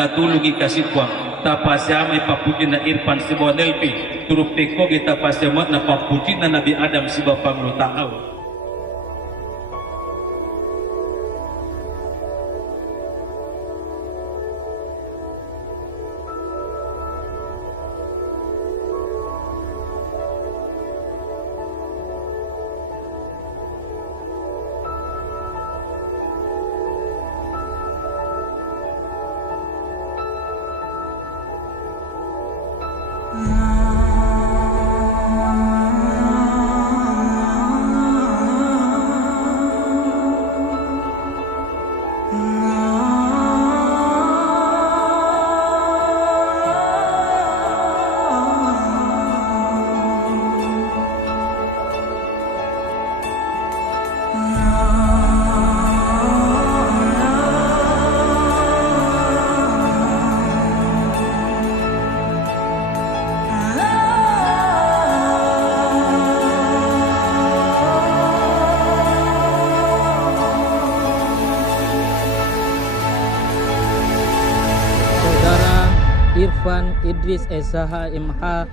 tatulungi kasih puang tapasiame papuji na Irfan sibawa Nelpi turut peko kita pasiamat na papuji na Nabi Adam sibawa panglo ta'aw. Irfan Idris Esaha MH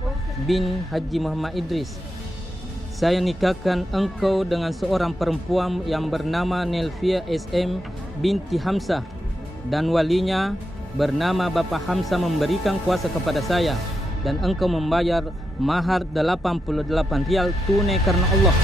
bin Haji Muhammad Idris. Saya nikahkan engkau dengan seorang perempuan yang bernama Nelvia SM binti Hamzah dan walinya bernama Bapak Hamzah memberikan kuasa kepada saya dan engkau membayar mahar 88 rial tunai karena Allah.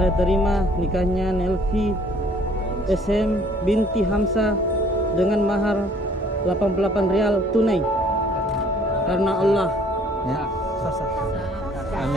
Saya terima nikahnya Nelvi SM binti Hamzah dengan mahar 88 rial tunai karena Allah. Ya. Amin.